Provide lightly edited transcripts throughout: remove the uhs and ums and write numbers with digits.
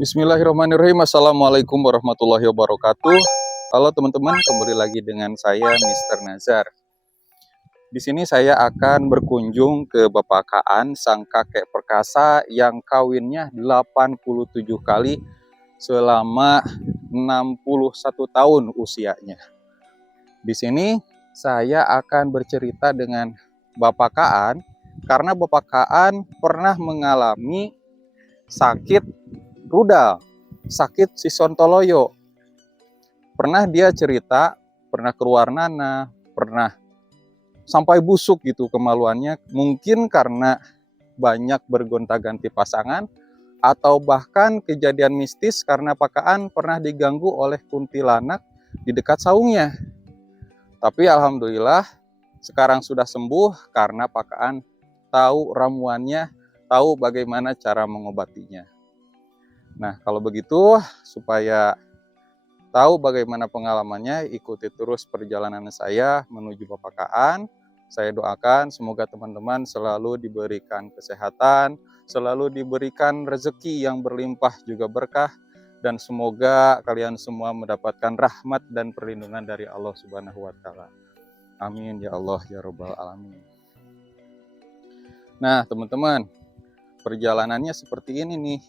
Bismillahirrahmanirrahim. Assalamualaikum warahmatullahi wabarakatuh. Halo teman-teman, kembali lagi dengan saya Mr. Nazar. Di sini saya akan berkunjung ke Bapak Kaan, sang kakek perkasa yang kawinnya 87 kali selama 61 tahun usianya. Di sini saya akan bercerita dengan Bapak Kaan karena Bapak Kaan pernah mengalami sakit rudal, sakit Sisontoloyo. Pernah dia cerita, pernah keluar nanah, pernah sampai busuk gitu kemaluannya, mungkin karena banyak bergonta-ganti pasangan, atau bahkan kejadian mistis karena Pak Kaan pernah diganggu oleh kuntilanak di dekat saungnya. Tapi alhamdulillah sekarang sudah sembuh karena Pak Kaan tahu ramuannya, tahu bagaimana cara mengobatinya. Nah, kalau begitu, supaya tahu bagaimana pengalamannya, ikuti terus perjalanan saya menuju Bapak Kaan. Saya doakan semoga teman-teman selalu diberikan kesehatan, selalu diberikan rezeki yang berlimpah juga berkah, dan semoga kalian semua mendapatkan rahmat dan perlindungan dari Allah Subhanahu wa Ta'ala. Amin ya Allah ya Rabbal Alamin. Nah, teman-teman, perjalanannya seperti ini nih.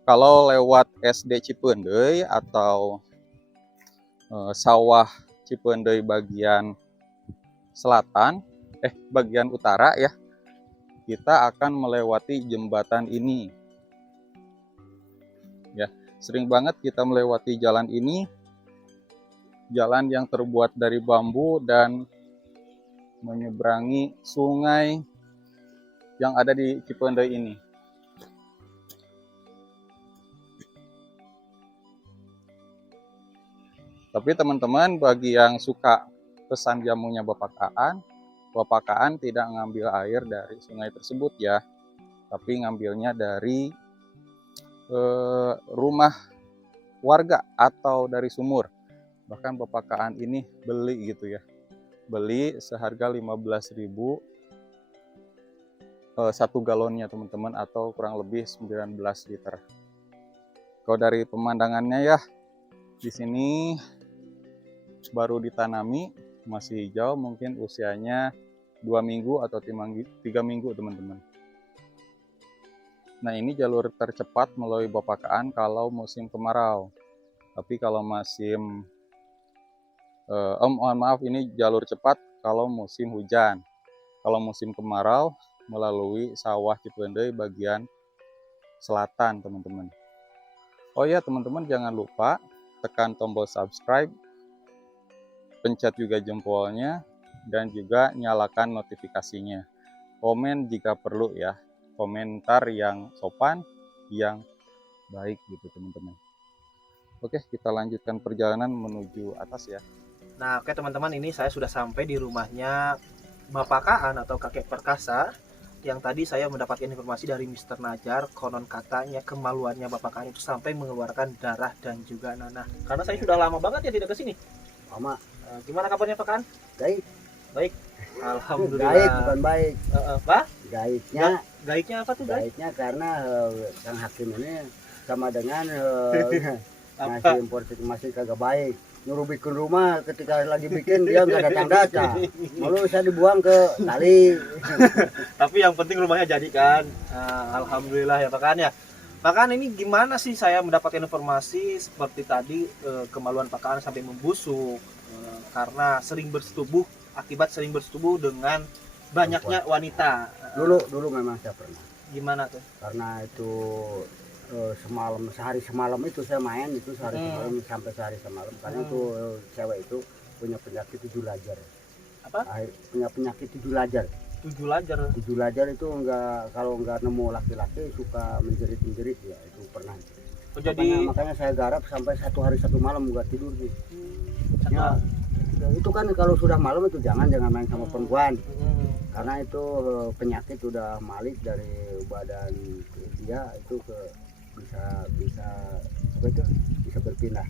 Kalau lewat SD Cipendei atau sawah Cipendei bagian selatan, bagian utara ya, kita akan melewati jembatan ini. Ya, sering banget kita melewati jalan ini, jalan yang terbuat dari bambu dan menyeberangi sungai yang ada di Cipendei ini. Tapi teman-teman, bagi yang suka pesan jamunya Bapak Kaan tidak ngambil air dari sungai tersebut ya, tapi ngambilnya dari rumah warga atau dari sumur. Bahkan Bapak Kaan ini beli gitu ya, beli seharga 15.000 satu galonnya teman-teman, atau kurang lebih 19 liter. Kalau dari pemandangannya ya, di sini baru ditanami, masih hijau, mungkin usianya 2 minggu atau 3 minggu teman-teman. Nah, ini jalur tercepat melalui Bapak Kaan kalau musim kemarau. Tapi kalau musim mohon maaf, ini jalur cepat kalau musim hujan. Kalau musim kemarau melalui sawah Cipendei bagian selatan teman-teman. Oh ya teman-teman, jangan lupa tekan tombol subscribe, pencet juga jempolnya, dan juga nyalakan notifikasinya. Komen jika perlu ya, komentar yang sopan, yang baik gitu teman-teman. Oke, kita lanjutkan perjalanan menuju atas ya. Nah, oke teman-teman, ini saya sudah sampai di rumahnya Bapak Kaan atau kakek perkasa. Yang tadi saya mendapatkan informasi dari Mr. Nazar, konon katanya kemaluannya Bapak Kaan itu sampai mengeluarkan darah dan juga nanah. Karena saya sudah lama banget ya tidak ke sini. Lama. Gimana kabarnya Pak Kaan? Baik. Baik. Alhamdulillah. Gaib bukan baik. Pak? Gaibnya. Gaibnya apa tuh, guys? Gaibnya karena sang hakim ini sama dengan masih impor masih kagak baik. Nyuruh bikin rumah, ketika lagi bikin dia nggak datang-datang. Malu saya dibuang ke tali. Tapi yang penting rumahnya jadi kan. Alhamdulillah ya Pak Kaan ya. Pak Kaan, ini gimana sih saya mendapatkan informasi seperti tadi, kemaluan Pak Kaan sampai membusuk karena akibat sering bersetubuh dengan banyaknya wanita. Dulu memang saya pernah. Gimana tuh? Karena itu sehari semalam itu saya main itu sehari semalam sampai sehari semalam karena itu cewek itu punya penyakit 7 lajar. Apa? Punya penyakit 7 lajar. 7 lajar. 7 lajar itu kalau nggak nemu laki-laki suka menjerit ya, itu pernah. Oh, jadi makanya saya garap sampai 1 hari 1 malam nggak tidur nih. Ya, satu- itu kan kalau sudah malam itu jangan main sama perempuan, Hmm. karena itu penyakit udah malik dari badan dia itu ke bisa apa itu bisa berpindah.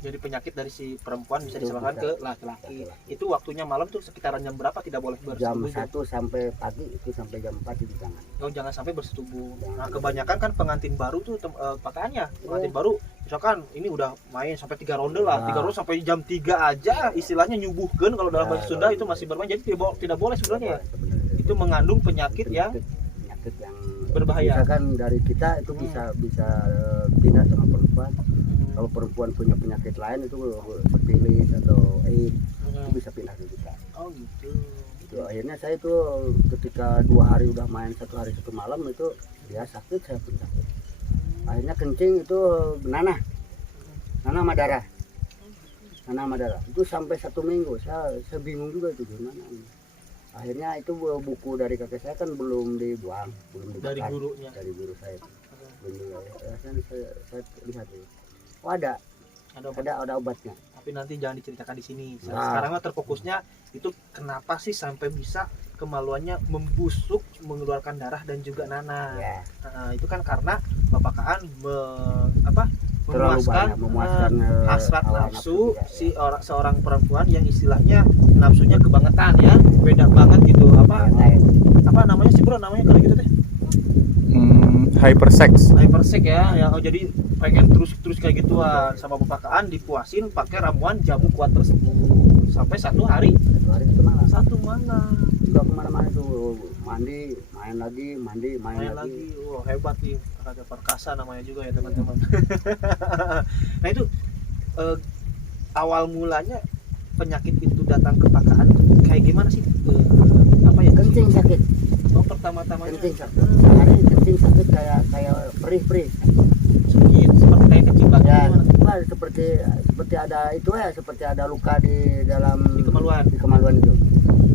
Jadi penyakit dari si perempuan bisa Itu disalurkan bisa. ke laki-laki. Itu waktunya malam tuh sekitaran jam berapa tidak boleh Jam bersetubuh? 1 sampai pagi itu sampai jam 4 itu jangan. Oh, jangan sampai bersetubuh. Jangan. Nah, kebanyakan kan pengantin baru tuh pakaiannya. Pengantin baru misalkan ini udah main sampai 3 ronde lah, Nah. 3 ronde sampai jam 3 aja istilahnya nyubuhkan kalau dalam Nah, bahasa Sunda kalau itu masih bermain. Jadi tidak boleh sebenarnya. Sebenarnya. Itu mengandung penyakit yang penyakit yang berbahaya. misalkan dari kita itu bisa pindah sama perempuan. Hmm. Kalau perempuan punya penyakit lain itu sifilis atau AIDS itu Hmm. bisa pindah ke kita. Oh gitu. Itu akhirnya saya itu ketika 2 hari udah main 1 hari 1 malam itu dia sakit, saya pun sakit. Akhirnya kencing itu nanah sama darah. Nanah sama darah itu sampai 1 minggu saya bingung juga itu gimana. Akhirnya itu buku dari kakek saya kan belum dibuang, belum Dari dibakar. gurunya. Dari guru saya belum dibuang. Kan saya lihat itu. Oh ada obatnya. Tapi nanti jangan diceritakan di sini. Nah. Sekarang mah terfokusnya itu kenapa sih sampai bisa kemaluannya membusuk, mengeluarkan darah dan juga nanah. Ya, Nah, itu kan karena Bapak Kaan terlalu banyak memuaskan hasrat hawa nafsu juga, si seorang perempuan yang istilahnya nafsunya kebangetan ya, beda banget gitu. yang lain. Apa namanya sih bro, namanya kalau gitu teh Hypersex. hypersex ya, oh, jadi pengen terus kayak gituan. Sama Bapak Kaan dipuasin pakai ramuan jamu kuat tersebut sampai 1 hari 1 hari 1 malam. 1 malam. Juga kemana-mana itu mandi, main lagi, mandi, main Main lagi. lagi, wah hebat nih, Raja Perkasa namanya juga ya teman-teman. Nah itu awal mulanya penyakit itu datang ke Pak Kaan kayak gimana sih? Apa ya? Kencing sakit, Oh, pertama-tamanya kencing sakit. Sehari kencing sakit kayak perih. sakit seperti kayak kencing batu Ya, gimana? wah, seperti ada itu ya, seperti ada luka di dalam Di kemaluan. Di kemaluan itu.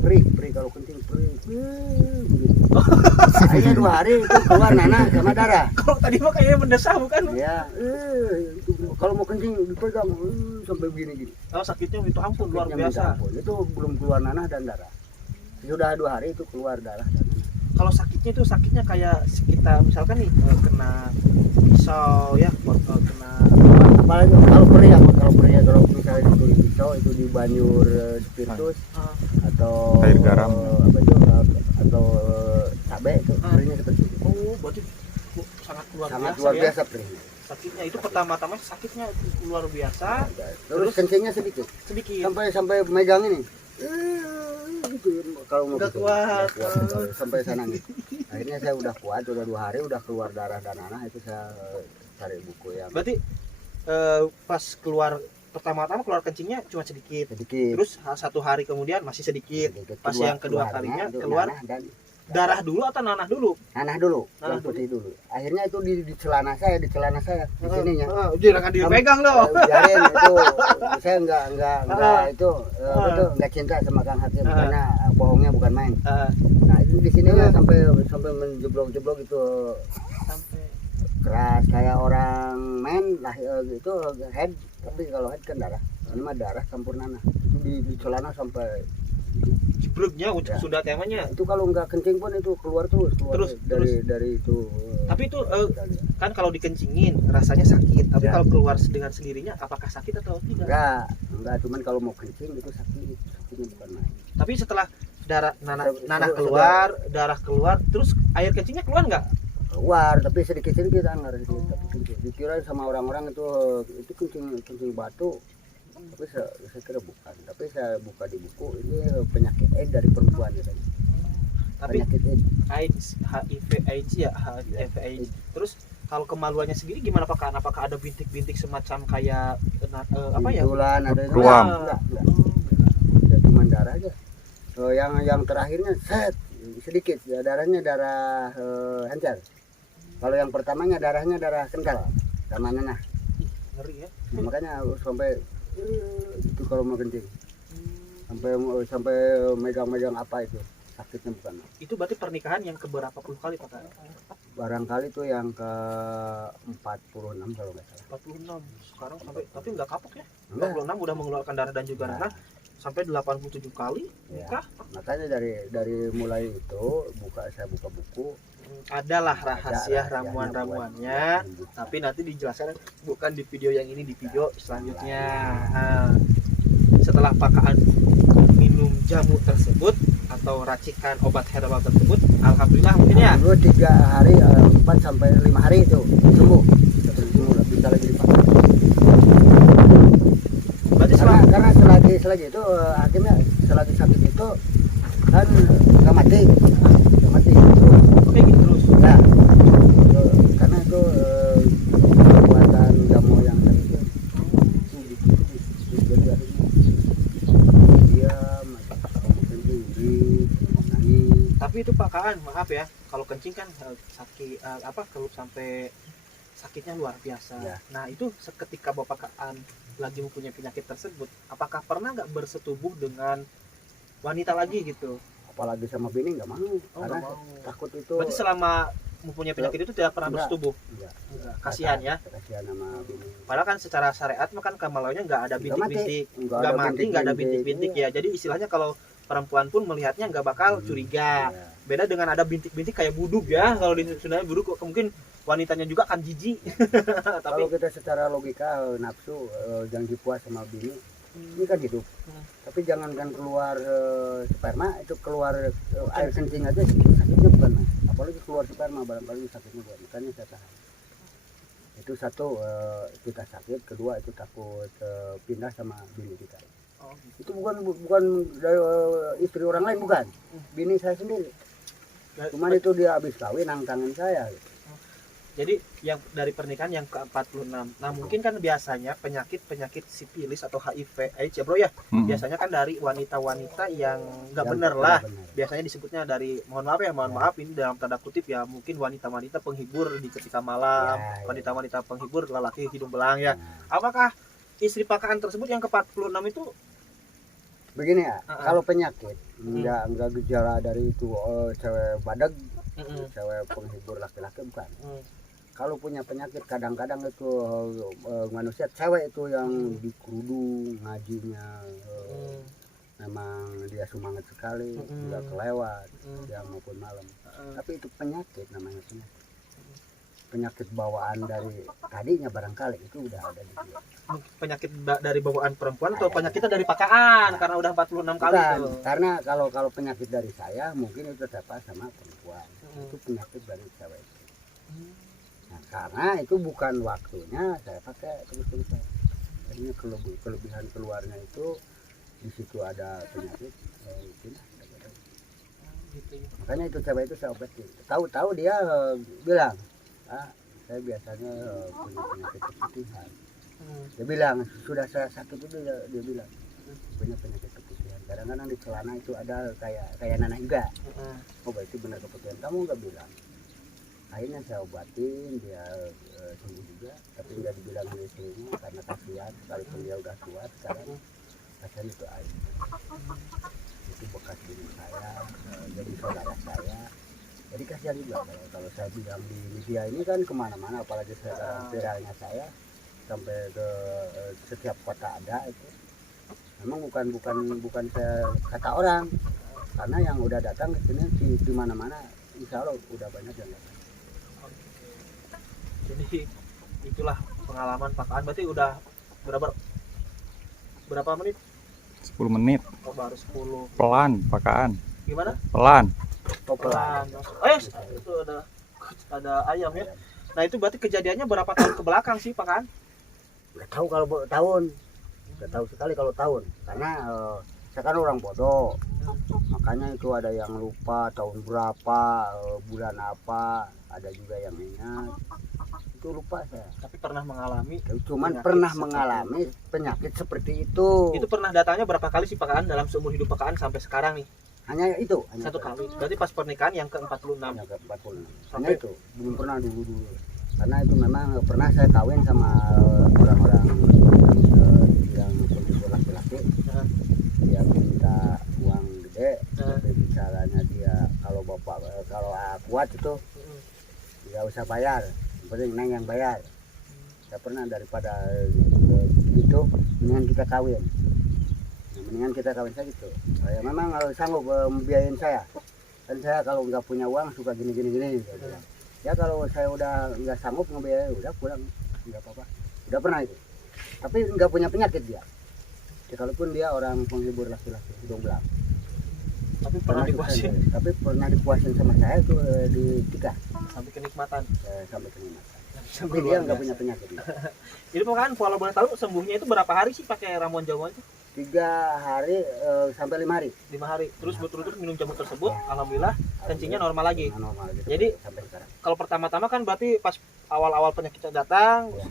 Perih kalau kencing perih. Akhirnya 2 hari itu keluar nanah sama darah. Kalau tadi mah kayaknya mendesah bukan? Ya, itu kalau mau kencing dipegang sampai begini. Oh, sakitnya itu ampun luar Sakitnya minta biasa. ampun. Itu belum keluar nanah dan darah. Sudah 2 hari itu keluar darah dan nanah. Kalau sakitnya itu sakitnya kayak kita misalkan nih kena pisau ya, kena Apalagi kalau perih kalau misalnya itu di pisau itu di banyur spiritus atau Air garam. apa itu atau cabai itu perihnya seperti itu. oh berarti sangat luar Sangat biasa luar ya. biasa perihnya. Sakitnya itu pertama-tama sakitnya luar biasa Terus kencingnya sedikit. sedikit. Sampai megang ini. Gitu, kalau mau Udah gitu. kuat. Sampai sana nih. Akhirnya saya udah kuat, udah 2 hari udah keluar darah dan nanah itu saya cari buku yang Berarti pas keluar pertama-tama keluar kencingnya cuma sedikit. sedikit. Terus 1 hari kemudian masih sedikit. Pas yang kedua kalinya itu keluar nanah dan darah dulu atau nanah dulu? nanah dulu, Nanah yang putih dulu. Akhirnya itu di celana saya di sininya. Jangan dipegang loh. Biarin itu saya enggak itu enggak cinta sama Kang Hakim karena bohongnya bukan main. Nah, itu di sininya sampai menjeblok-jeblok itu Sampai keras kayak orang main lah itu head, tapi kalau head kan darah. Ini mah darah campur nanah. Itu di celana sampai jebrugnya Ya. sudah temanya. itu kalau enggak kencing pun itu keluar Terus, dari itu. Tapi itu kan kalau dikencingin rasanya sakit. Tapi Ya. kalau keluar dengan sendirinya apakah sakit atau tidak? enggak cuman kalau mau kencing itu sakitnya bukan main. Tapi setelah nanah Sudah- keluar, darah keluar, terus air kencingnya keluar nggak? Keluar tapi sedikit-sedikit anggar tapi kencing. Dikira sama orang-orang itu kencing batu, tapi saya kira bukan. Tapi saya buka di buku ini penyakit AIDS dari perempuan katanya. Tapi Penyakit AIDS. HIV AIDS ya, HIV AIDS. Terus kalau kemaluannya sendiri gimana Pak? Apakah ada bintik-bintik semacam kayak apa ya? Tulan ada itu. Ruam. Enggak. Ya, cuma darah aja. Yang terakhirnya sedikit ya, darahnya darah encer. Kalau yang pertamanya darahnya darah kental sama nanah. Ngeri ya. Nah, makanya sampai itu kalau mau kencing sampai megang-megang apa itu sakitnya bukan. Itu berarti pernikahan yang keberapa puluh kali Pak? barangkali tuh yang ke 46 kalau nggak salah. 46 sekarang sampai, tapi nggak kapok ya. Enggak. 46 udah mengeluarkan darah dan juga Nah. nanah sampai 87 kali Ya. nikah. Makanya dari mulai itu saya buka buku. Adalah ada rahasia rahasianya ramuan-ramuannya, buat menyembuhkan. tapi nanti dijelaskan bukan di video yang ini, di video selanjutnya. Nah, setelah pakaan minum jamu tersebut atau racikan obat herbal tersebut, alhamdulillah mungkin ya. Dulu 3 hari, 4 sampai 5 hari itu sembuh. Bisa lagi dipakai. Berarti selama Karena selagi itu akhirnya selagi sakit itu kan nggak mati kayak gitu terus. ya, karena itu kekuatan jamu yang tadi itu jadi akhirnya dia sendiri menangis. Tapi itu pakaan, maaf ya, kalau kencing kan sakit keluh sampai sakitnya luar biasa. Ya. Nah itu seketika bapak pakaan lagi mempunyai penyakit tersebut, apakah pernah nggak bersetubuh dengan wanita lagi gitu? Apalagi sama bini nggak mau, karena nggak mau. takut itu. Berarti selama mempunyai penyakit itu tidak pernah Enggak. bersetubuh? Enggak. Enggak. Kasihan ya. Kasihan sama bini. Padahal kan secara syariat mah kan kamalaunya nggak ada Nggak mati. bintik-bintik, Nggak nggak ada mati, nggak ada bintik-bintik, bintik-bintik ya. Jadi istilahnya kalau perempuan pun melihatnya nggak bakal curiga. Ya. Beda dengan ada bintik-bintik kayak buduk ya. Kalau di Sunda buduk mungkin wanitanya juga kan jijik. Tapi Kalau kita secara logika nafsu jangan dipuas sama bini, ini kan hidup. Tapi jangankan keluar sperma, itu keluar air kencing aja sakitnya bukan main. Apalagi keluar sperma barangkali sakitnya bukan. Makanya saya tahan. Itu satu, kita sakit, kedua itu takut pindah sama bini kita. Oh, gitu. Itu bukan dari istri orang lain, bukan. Bini saya sendiri. Cuman itu dia habis kawin nangtangin saya. Jadi yang dari pernikahan yang ke-46. Nah, mungkin kan biasanya penyakit sifilis atau HIV AIDS ya, Bro ya. Biasanya kan dari wanita-wanita yang nggak bener lah. Biasanya disebutnya dari, mohon maaf ini dalam tanda kutip ya, mungkin wanita-wanita penghibur di ketika malam, Ya. wanita-wanita penghibur lelaki hidung belang ya. Apakah istri pakaan tersebut yang ke-46 itu Begini ya, kalau penyakit Hmm. enggak gejala dari itu cewek badag, Mm-mm. cewek penghibur laki-laki bukan. Mm. Kalau punya penyakit kadang-kadang itu manusia cewek itu yang di kerudung ngajinya Mm. memang dia semangat sekali, Mm-mm. nggak kelewat Mm. siang maupun malam. Mm. Tapi itu penyakit namanya penyakit bawaan dari tadinya barangkali itu udah ada di dia. Penyakit dari bawaan perempuan atau penyakitnya dari pakaan karena udah 46 kali Bukan, tuh. karena kalau penyakit dari saya mungkin itu dapat sama perempuan. Mm. Itu penyakit dari cewek. Mm. Nah, karena itu bukan waktunya saya pakai terus-terusan. Akhirnya kelebihan keluarnya itu di situ ada penyakit. Gitu ya. Makanya itu cewek itu saya obati. Tahu-tahu dia bilang, saya biasanya punya penyakit keputihan. Mm. Dia bilang sudah saya sakit itu dia bilang punya penyakit keputihan. Kadang-kadang di celana itu ada kayak nanah juga. Mm. Oh berarti benar keputihan. Kamu nggak bilang. Akhirnya saya obatin, dia sembuh juga, tapi nggak dibilang oleh istrinya karena kasihan, sekalipun dia udah tua sekarang, kasihan itu air. Itu bekas bini saya, jadi saudara saya. Jadi kasihan juga kalau saya bilang di media ini kan kemana-mana, apalagi sekarang viralnya saya sampai ke setiap kota ada itu. Memang bukan saya kata orang, karena yang udah datang ke sini di mana-mana, insya Allah udah banyak yang datang. Jadi itulah pengalaman pakaan. Berarti udah berapa menit? 10 menit. Oh, baru 10. Pelan, pakaan. Gimana? Pelan. Pelan. Itu ada ayam ya. Nah, itu berarti kejadiannya berapa tahun ke belakang sih, pakaan? Nggak tahu kalau tahun, nggak tahu sekali kalau tahun, karena saya kan orang bodoh, makanya itu ada yang lupa tahun berapa, bulan apa, ada juga yang ingat, itu lupa saya. Tapi pernah mengalami. Cuman Penyakit pernah seperti mengalami penyakit seperti itu. Itu pernah datangnya berapa kali sih pakaan dalam seumur hidup pakaan sampai sekarang nih? Hanya itu, hanya Satu itu. kali. Berarti pas pernikahan yang ke-46. Hanya ke 46. Hanya Sampai- itu, belum pernah dulu. Karena itu memang pernah saya kawin sama orang-orang yang penghibur laki-laki. Nah, Dia minta uang gede, Nah. tapi bicaranya dia kalau bapak kalau kuat itu mm, nggak usah bayar, yang penting neng yang bayar. Saya pernah daripada gitu, mendingan kita kawin. Nah, mendingan kita kawin saja gitu. Saya memang sanggup membiayain saya. Dan saya kalau nggak punya uang suka gini. Saya bilang. Ya kalau saya udah nggak sanggup ngebiayain, udah pulang, nggak apa-apa. Udah pernah itu. Tapi nggak punya penyakit dia. Ya, kalaupun dia orang penghibur laki-laki, hidung belang. Tapi pernah dipuasin Tapi pernah dipuasin sama saya itu di 3 sampai kenikmatan. sampai kenikmatan. Tapi dia nggak punya penyakit. Jadi pokoknya kalau boleh tahu sembuhnya itu berapa hari sih pakai ramuan jamuan itu? 3 hari sampai 5 hari. 5 hari. Terus betul-betul minum jamu tersebut, alhamdulillah kencingnya normal lagi. Normal gitu. Jadi, sampai sekarang. Kalau pertama-tama kan berarti pas awal-awal penyakitnya datang, Ya.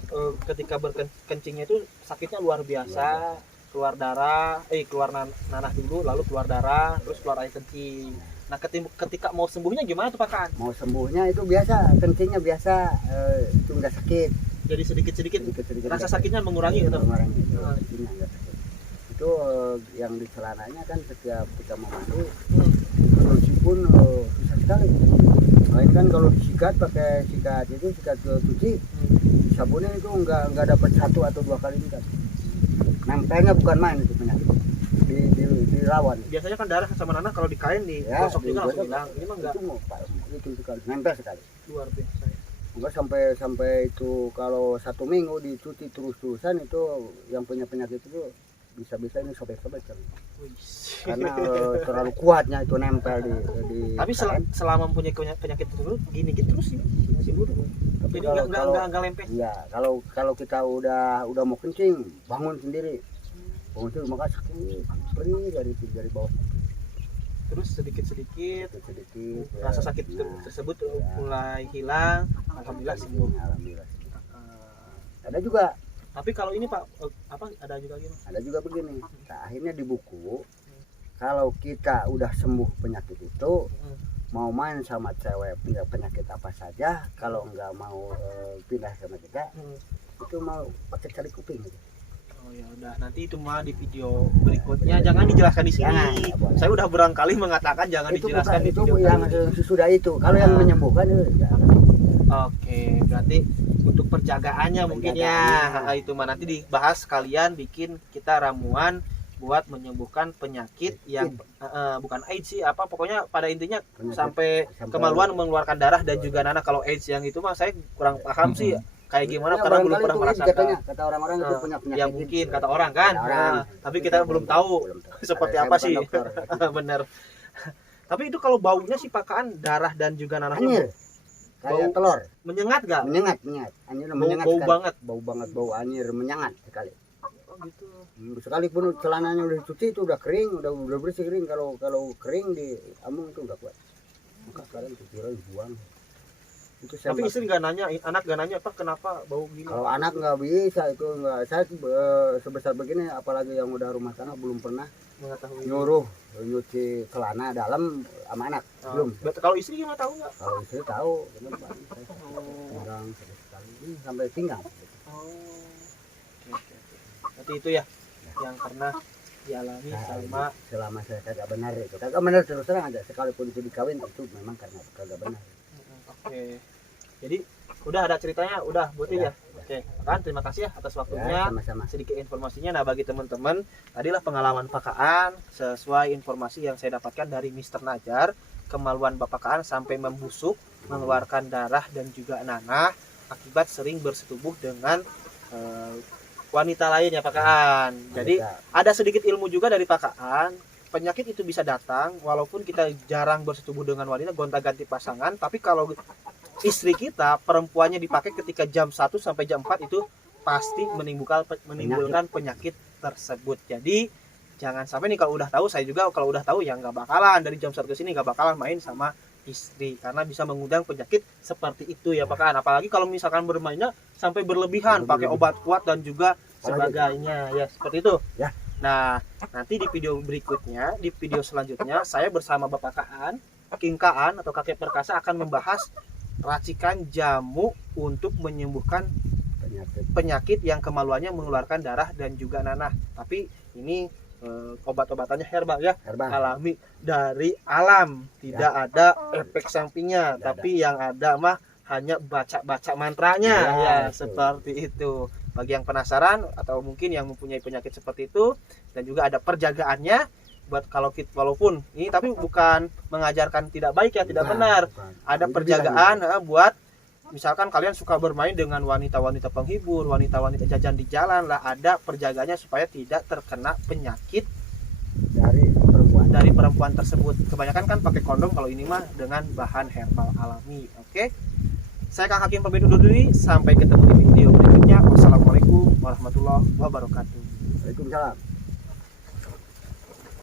ketika berkencingnya itu sakitnya luar biasa, keluar darah, keluar nanah dulu, lalu keluar darah, terus keluar air kencing. Nah, ketika mau sembuhnya gimana tuh Pak Kaan? Mau sembuhnya itu biasa, kencingnya biasa, itu nggak sakit. Jadi sedikit-sedikit Sedikit-sedikit rasa nggak sakitnya mengurangi gitu. Mengurangi itu, Hmm. kencingnya nggak sakit. Itu yang di celananya kan setiap kita mau mandi, Hmm. cuci pun susah sekali. Lain kan kalau disikat pakai sikat itu sikat cuci, sabunnya itu nggak dapat 1 atau 2 kali sikat. Nempelnya bukan main itu penyakit. Di rawan. Biasanya kan darah sama nanah kalau di kain di Ya, gosok juga langsung digosok. hilang. Ini mah enggak, Itu mau itu sekali, nempel sekali. luar biasa. Enggak sampai itu kalau 1 minggu dicuci terus-terusan itu yang punya penyakit itu bisa-bisa ini sobek-sobek kan. Wih. Karena terlalu kuatnya itu nempel di Tapi kain. selama mempunyai penyakit tersebut gini-gitu terus sih si guru. Tapi Jadi kalau enggak lempeh. iya, kalau kita udah mau kencing, bangun sendiri. Bangun sendiri maka sakit perih dari bawah Terus sedikit-sedikit sedikit. rasa sakit tersebut mulai hilang, alhamdulillah sembuh. Alhamdulillah. Eh, Ada juga tapi kalau ini Pak apa ada juga gini? ada juga begini. Nah, akhirnya di buku kalau kita udah sembuh penyakit itu mau main sama cewek punya penyakit apa saja, kalau nggak mau pindah sama kita itu mau pakai cari kuping gitu. Oh ya udah, nanti itu mah di video berikutnya jangan dijelaskan di sini. Jangan, nggak boleh. Saya udah berangkali mengatakan jangan Itu dijelaskan bukan, di itu video yang berikutnya. sesudah itu. Kalau yang menyembuhkan itu jangan. Oke, berarti untuk penjagaannya mungkin ya Penjagaannya. itu mah nanti dibahas kalian bikin kita ramuan buat menyembuhkan penyakit yang bukan AIDS sih apa pokoknya pada intinya Penyakit sampai kemaluan mengeluarkan darah dan juga nanah. Kalau AIDS yang itu mah saya kurang paham sih kayak gimana Ya, karena belum barangkali pernah itu merasakan. katanya, kata orang-orang itu punya penyakit Yang itu. mungkin kata orang kan. Kata orang. Nah, tapi kita belum tahu seperti Saya apa bukan sih. dokter. Bener. Tapi itu kalau baunya sih pakaan darah dan juga nanahnya Anyir. Kayak Bau- telur, menyengat gak? menyengat. Anyir menyengat Bau sekali. banget. Bau banget, bau anyir menyengat sekali. Oh gitu. Sekalipun celananya udah dicuci itu udah kering, udah bersih kering. Kalau kering di ambung itu udah kuat. Maka sekarang dijual dibuang. Itu saya Tapi istri gak nanya, anak gak nanya apa kenapa bau gini? kalau anak nggak bisa itu nggak. Saya sebesar begini, apalagi yang udah rumah tangga belum pernah Mengetahui. nyuruh nyuci celana dalam sama anak. Belum. Kalau istri gimana tahu nggak? Kalau istri tahu, kenapa? Orang sekali ini sampai pinggang. Oh. Oke. Berarti itu ya yang pernah dialami sama. Selama saya kagak benar itu, kagak benar terus terang aja. Sekalipun itu dikawin itu memang karena kagak benar. Oke. Jadi udah ada ceritanya, udah berarti ya. Oke, kan terima kasih ya atas waktunya. Ya, sama-sama. Sedikit informasinya. Nah, bagi teman-teman, tadilah pengalaman Pak Kaan sesuai informasi yang saya dapatkan dari Mr. Najar, kemaluan Bapak Kaan sampai membusuk, mengeluarkan darah dan juga nanah akibat sering bersetubuh dengan wanita lain ya Pak Kaan. Jadi ada sedikit ilmu juga dari Pak Kaan. Penyakit itu bisa datang walaupun kita jarang bersetubuh dengan wanita, gonta-ganti pasangan, tapi kalau istri kita perempuannya dipakai ketika jam 1 sampai jam 4 itu pasti menimbulkan penyakit tersebut. Jadi jangan sampai nih, kalau udah tahu, saya juga kalau udah tahu ya nggak bakalan dari jam 1 ke sini nggak bakalan main sama istri karena bisa mengundang penyakit seperti itu ya Pak Kaan. Apalagi kalau misalkan bermainnya sampai berlebihan pakai obat kuat dan juga sebagainya ya seperti itu. Ya. Nah, nanti di video berikutnya, di video selanjutnya saya bersama Bapak Kaan, King Kaan atau Kakek Perkasa akan membahas racikan jamu untuk menyembuhkan penyakit yang kemaluannya mengeluarkan darah dan juga nanah. Tapi ini obat-obatannya herbal ya, alami dari alam, tidak ada efek sampingnya. Tidak tapi yang ada mah hanya baca-baca mantranya Ya, ya, betul. seperti itu. Bagi yang penasaran atau mungkin yang mempunyai penyakit seperti itu, dan juga ada perjagaannya buat kalau kita, walaupun ini tapi bukan mengajarkan tidak baik ya, tidak Bukan, benar. bukan. Ada Itu perjagaan buat misalkan kalian suka bermain dengan wanita-wanita penghibur, wanita-wanita jajan di jalan lah, ada perjaganya supaya tidak terkena penyakit dari perempuan. dari perempuan tersebut. Kebanyakan kan pakai kondom, kalau ini mah dengan bahan herbal alami. Oke. Saya Kang Hakim pamit undur diri, sampai ketemu di video berikutnya. Wassalamualaikum warahmatullahi wabarakatuh. Waalaikumsalam.